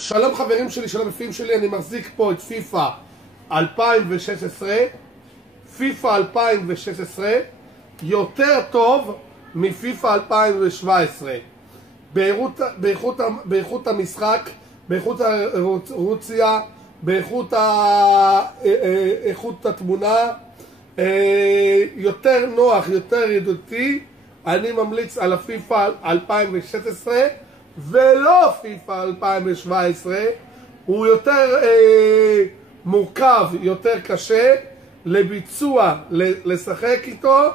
שלום חברים שלי, שלום מפיעים שלי, אני מחזיק פה את פיפא 2016. פיפא 2016 יותר טוב מפיפא 2017 באיכות המשחק, באיכות הרוציה, באיכות התמונה, יותר נוח, יותר ידידותי. אני ממליץ על הפיפא 2016 ולא פיפא 2017. הוא יותר מורכב, יותר קשה לביצוע, לשחק איתו,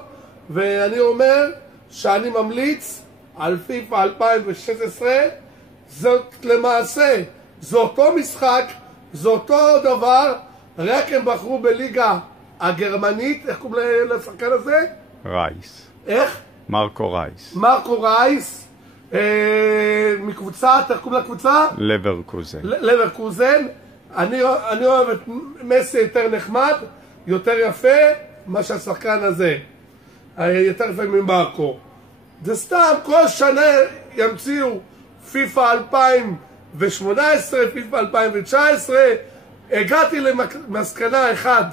ואני אומר שאני ממליץ על פיפא 2016. זאת למעשה, זה אותו משחק, זה אותו דבר, רק הם בחרו בליגה הגרמנית. איך קוראים לשחקן הזה? רייס. איך? מרקו רייס. מרקו רייס, מקבוצה, איך קוראים לקבוצה? לברקוזן. לברקוזן. אני אוהב את מסי, יותר נחמד, יותר יפה, מה שהשחקן הזה. יותר יפה ממרקו. זה סתם, כל שנה ימציאו פיפא 2018, פיפא 2019. הגעתי למסקנה אחת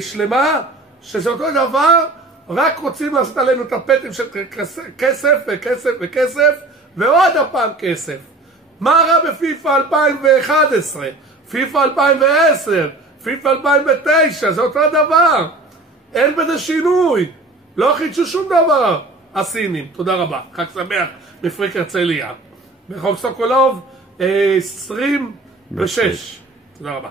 שלמה, שזה אותו דבר, רק רוצים לעשות עלינו את הפטם של כסף וכסף וכסף ועוד הפעם כסף. מה רע בפיפא 2011, פיפא 2010, פיפא 2009? זה אותו דבר, אין בזה שינוי, לא חידשו שום דבר הסינים. תודה רבה, חג שמח מפריק הרצליה, בחוק סוקולוב 26. תודה רבה.